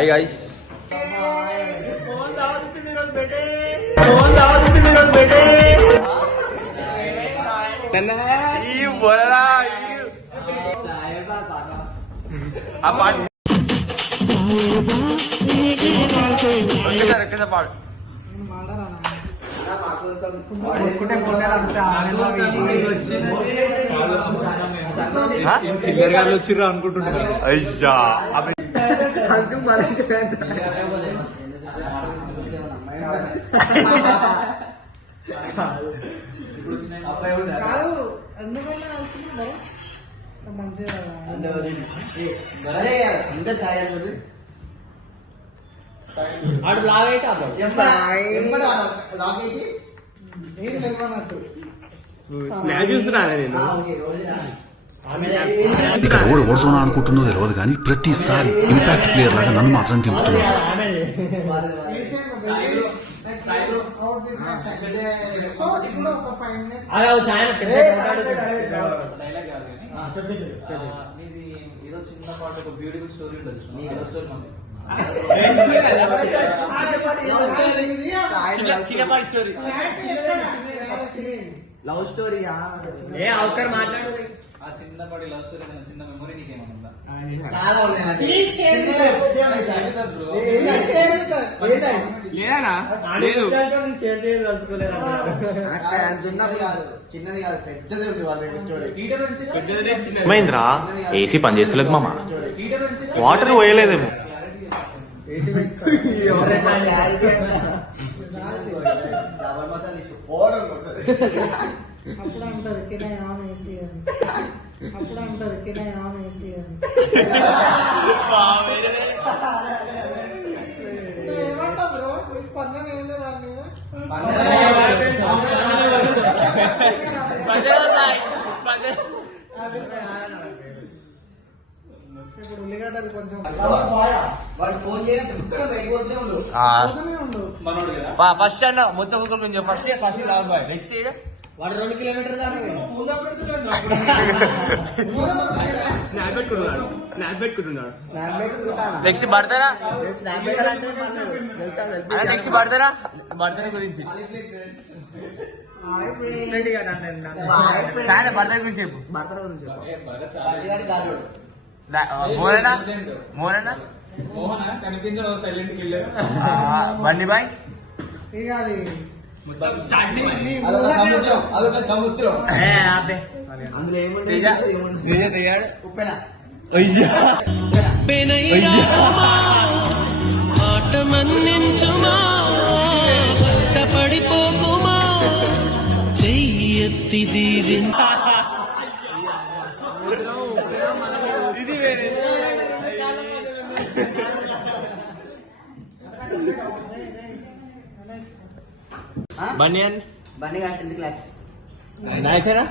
Hi guys. చిల్లరగాళ్ళు వచ్చిర్రు అనుకుంటున్నారు. అయ్యా ఆడు బ్లాగ్ అయితే ఇక్కడ ఎవరు ఓడుతున్నా అనుకుంటుందో తెలియదు కానీ ప్రతిసారి ఇంపాక్ట్ ప్లేయర్ లాగా నన్ను మాత్రం దింపుతున్నాడు. చిన్న పాట ఒక బ్యూటిఫుల్ స్టోరీ ఉండదు. స్టోరీ చిన్నపాటి స్టోరీ లవ్ స్టోరీ మాట్లాడు. ఆ చిన్నపాటి లవ్ స్టోరీ చిన్న మెమొరీ నీకేమన్నా చాలా చిన్నది కాదు పెద్దది. ఏమైందిరా? ఏసీ పని చేస్తలేదు మామ. వాటర్ పోయలేదేమో. అప్పుడు అంటారు కిరాయి ఆన్ ఏసీ అని. అప్పుడు అంటారు కిరాయి ఆన్ ఏసీ అని. ఏమంటావు బ్రో? స్పందన ఏం లేదు దాని మీద. ఇప్పుడు ఉల్లిగడ్డలు కొంచెం ఫస్ట్ అన్న మొత్తం కొంచెం ఫస్ట్ నెక్స్ట్ వాడు 2 కిలోమీటర్లు స్నాప్ పెట్టుకుంటున్నాడు. నెక్స్ట్ బర్త్డేనా? నెక్స్ట్ బర్త్డేనా? బర్త్డే గురించి బర్త్డే గురించి చెప్పు. మోహనా మోహనా కనిపించడం సైలెంట్ కిల్లర్. బండి బాయ్ ఇక అది అందులో పడిపోకుమా చెయ్యెత్తి దీవి బనియన్ బండి 10th క్లాస్ నాయసేనా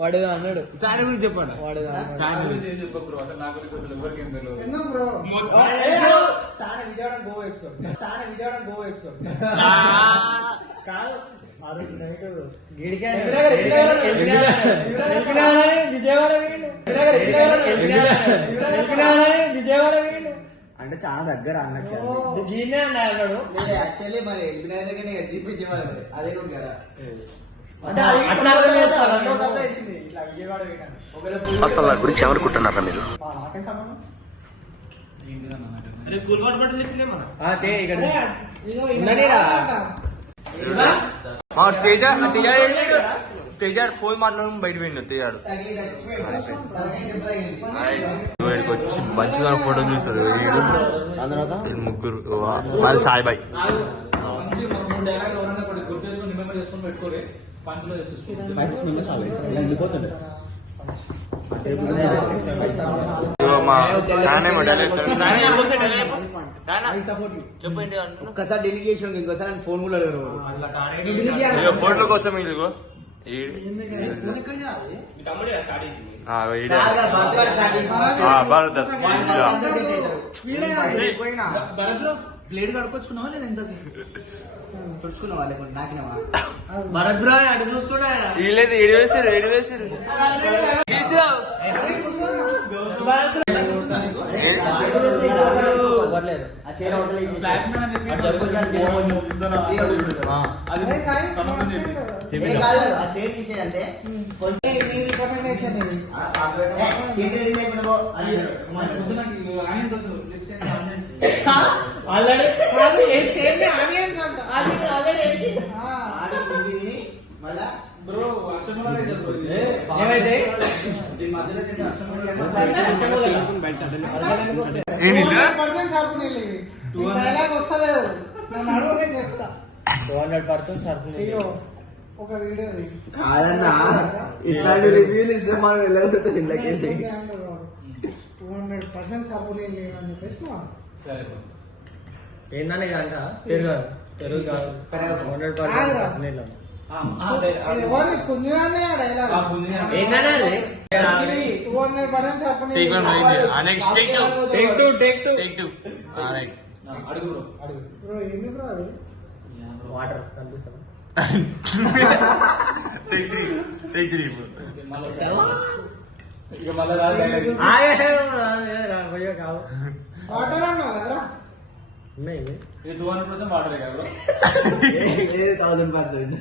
వాడు అన్నాడు. సాని గురించి చెప్పాను. వాడు సాని గురించి ఏం చెప్పకు బ్రో. అసలు నా గురించి అసలు ఎవరికి ఏం తెలియదు. ఎందుకు బ్రో? సాన విజయవాడ గో వేసుకోండి. సాన విజయవాడ గో వేసుకోండి. కాదు విజయవాడ అంటే చాలా దగ్గర అన్నట్టు. యాక్చువల్లీ మరి ఎల్బినాయ్ దగ్గర తీపిచ్చేవాడు అదే రూట్ కదా. అసలు నా గురించి ఏమనుకుంటున్నారా మీరు? తేజ ఫోన్ మాట్లాడడం బయట పోయిండు. తేజాడు వచ్చి మంచిగా ఫోటో దిగుతారు. ముగ్గురు వాళ్ళు సాయి బాయ్. ఒక్కసారి డెలిట్ చేసి ఇంకోసారి ఫోన్ కూడా ఫోటో కోసం ప్లేట్ కడుకొచ్చుకున్నావా లేదా ఇంతకి తుడుచుకున్నావా లేకుండా నాకినవా భరద్రా అడుగు చూస్తున్నా వీళ్ళేది ఏడు వేసారు ఆ చీర అవతల వేసి ఏ కాదు, ఆ చైర్ తీసేయంటే కొంచెం నీ రికమెండేషన్ ఇది. ఏంటి లేకుండా పో. ఆల్రెడీ కాదు, ఏ సేమ్ ఆనియన్స్ అంట. ఆ, ఆడి ఇది మళ్ళా బ్రో వర్షంలో ఏమైతే పర్సెంట్ సరుకు నీళ్ళు ఇవి. ఈ డైలాగ్ వస్తలేదు, నన్ను అడుగు, నేను చెప్తా. 200% సరుకు అయ్యో, ఒక వీడియో ఇది. కాదన్నా ఇట్లాంటి రివ్యూలు ఇస్తే మనం వెళ్ళగలుగుతాం ఇళ్ళకెళ్ళి 200% సరుకు నీళ్ళు లేవని చెప్పేసి మా. సరే bro. ఏందన్న ఇదంట పెరుగు కాదు 200% సరుకు నీళ్ళు. ఇది ఎవరిని పుణ్యాన్ని ఆ డైలాగ్. ఏందన్నా అది? 200% సరుకు Take one, నీళ్ళు. right. Next, take two. Take two. Right. అడుగు bro. బ్రో ఏంది బ్రో అది? వాటర్ కనిపిస్తుంది Take three. ఇక మళ్ళా రాదు dialogue. కావు వాటర్ అన్నావు కదరా? ఉన్నాయి ఇవి. ఇది 200% వాటరే కదా bro. 1000%.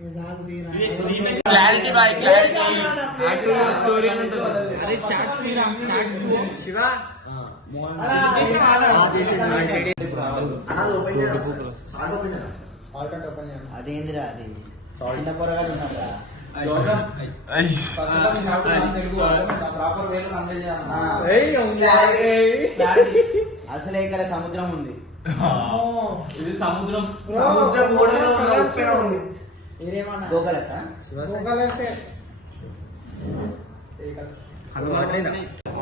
ఇది చాలు తీరా. Clarity, bye. Clarity. అరే చాట్స్ శివ అదేందిరా అది చిన్న పొరగాడు ఉన్నారా Gautam, Ay. first of all, you have to learn Telugu వాడు. ఆ proper way లో convey చేయాలి. అసలే ఇక్కడ సముద్రం ఉంది ఇది సముద్రం. బ్రో, గోకలసా గోకలేసే.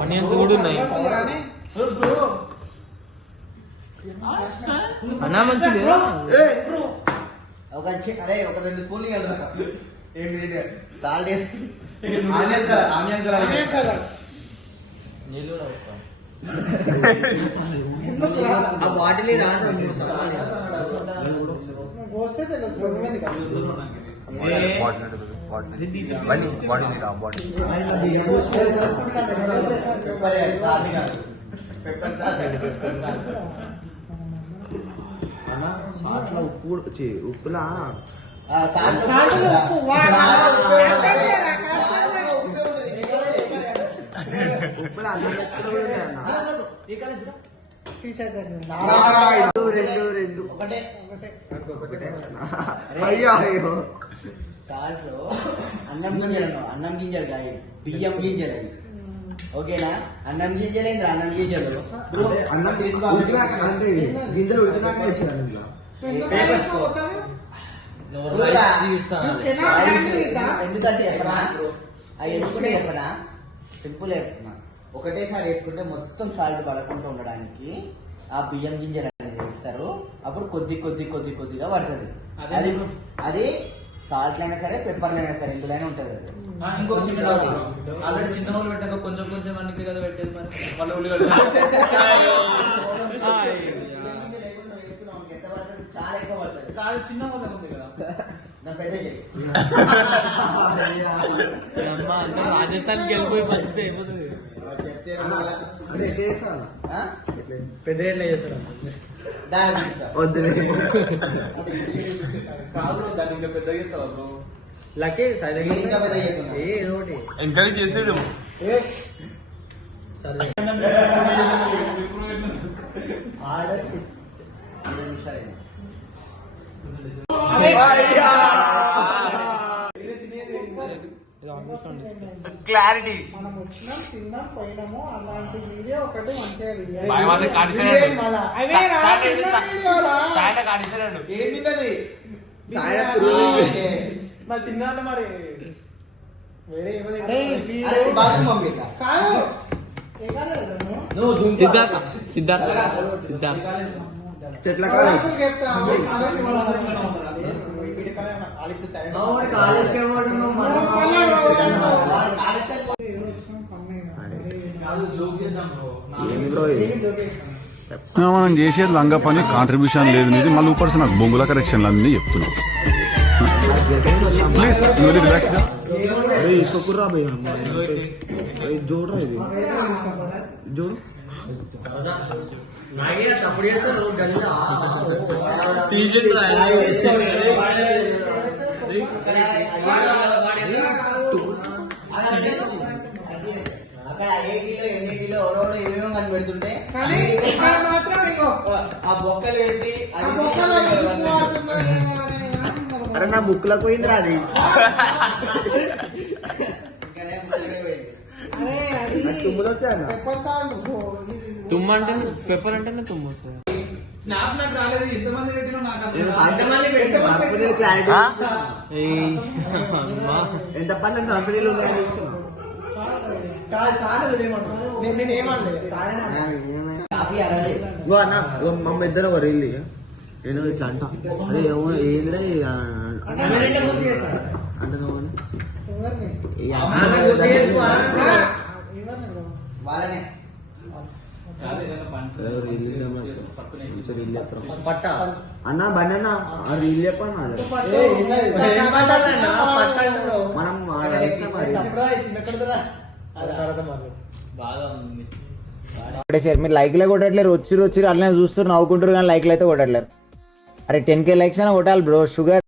ఆనియన్స్ కూడా ఉన్నాయి కానీ అన్నా మంచిది అరే ఒక 2 స్పూన్లు ఇవ్వాలి సాల్ట్ వేసి ఆనియన్ సలాడ్. ఎందుకు రా? ఆ బాటిల్ రాదు నువ్వు పోస్తే తెలుస్తుంది. ఉప్పులా సాల్ట్ ఉప్పు వాడు. ఉప్పులా రెండు ఒకటే సాల్ట్ లో అన్నం గింజలు కాదు బియ్యం గింజలు అవి ఓకేనా అన్నం గింజలు ఏంద్ర అన్నం గింజలు గింజలు ఉడికినాక ఎందుకంటే చెప్పనా అవి ఎందుకుంటే చెప్పనా సింపుల్ చెప్తున్నా ఒకటేసారి వేసుకుంటే మొత్తం సాల్ట్ పడకుండా ఉండడానికి ఆ బియ్యం గింజలు అనేది వేస్తారు అప్పుడు కొద్దిగా పడుతుంది అది అది సాల్ట్ అయినా సరే పెప్పర్లు అయినా సరే ఇందులోనే ఉంటది అది ఇంకొక చిన్న డౌట్. ఆల్రెడీ చిన్న వాళ్ళు పెట్టాక కొంచెం అన్నికి కదా పెట్టేది మరి మళ్ళీ ఉల్లిగడ్డ ఎంత పడుతుంది చాలా ఎక్కువ పడుతుంది కాదు చిన్న వాళ్ళకి ఉంది కదా. నా పెద్ద రాజస్థాన్కి వెళ్ళిపోయి ఫస్ట్ అయిపోతుంది పెద్ద ఎట్లా చేస్తారు వద్దులే కాదు bro, దాన్ని ఇంకా పెద్దగా చేస్తావా బ్రో? లక్కీ ఇంకా పెద్ద చేస్తున్నా. ఏదో ఒకటి Encourage చేసేది సరే ఆర్డర్ 2 నిమిషాలు క్లారిటీ. మనం వచ్చినాం, తిన్నాం, పోయినాము. అలాంటి వీడియో ఒకటి మంచిగా తీయాలి. బాయ్ మాత్రం కాడిసాడు. అవే రా, తిన్న వీడియోరా. సాయంత్రం కాడిసాడు. ఏం తిన్నది మరి తిన్నాను మరి వేరే అరే, వీడియో బాత్రూమ్ పంపిట్లా కాదు. ఏ కాలేదు నువ్వు? సిద్ధార్థ చెట్ల కాలేజీకి చెప్తాము. కాలేజీకి పోదాం. కాలేజ్కి మళ్ళా కాదు జోక్ చేద్దాం బ్రో. ఏమి బ్రో ఇది? మనం చేసేది లంగా పని కాంట్రిబ్యూషన్ లేదు నీది మళ్ళీ ఊపర్స్ నాకు బొంగుల కరెక్షన్లు అన్నీ చెప్తున్నావు ప్లీజ్ నువ్వు రిలాక్స్ గా చూడరా ఇది చూడు సపోర్ట్ చేస్తారు అక్కడ ఏ కిలో ఎన్ని కిలో ఎవడో ఏమేమో కానీ పెడుతుంటే కానీ ఇక్కడ మాత్రం ఇగో ఆ బొక్కలు పెట్టి ఆ బొక్కలో ఉప్పు వాడుతున్నది అని అరే నా ముక్కులకు పోయిందిరా అది అరే అది తుమ్ములు వస్తాయి పెప్పర్ సాల్ట్ తుమ్మ అంటే పెప్పర్ అంటేనే తుమ్మ వస్తుంది. స్నాప్ నాకు రాలేదు ఎంతమంది పెట్టినా నాకు ఏయ్, అమ్మా. ఎంత పర్సెంట్ సబ్సిడీలు ఉన్నాయని చూస్తున్నా నేను ఏమనలేదు కాఫీ అగో అన్న మమ్మ ఇద్దరు ఒక రీల్ నేను ఇట్లా అంటా అరే ఏమో ఏంద్రా అంటున్నావు వాళ్ళనే పట్ట అన్న బండి అన్న ఆ రీల్ చెప్పన్నా మనం బాగా ఉంది. మీరు లైక్లే కొట్టట్లేరు వచ్చి అలానే చూస్తారు నవ్వుకుంటారు కానీ లైక్లు అయితే కొట్టట్లేరు అరే 10K లైక్స్ అయినా కొట్టాలి బ్రో షుగర్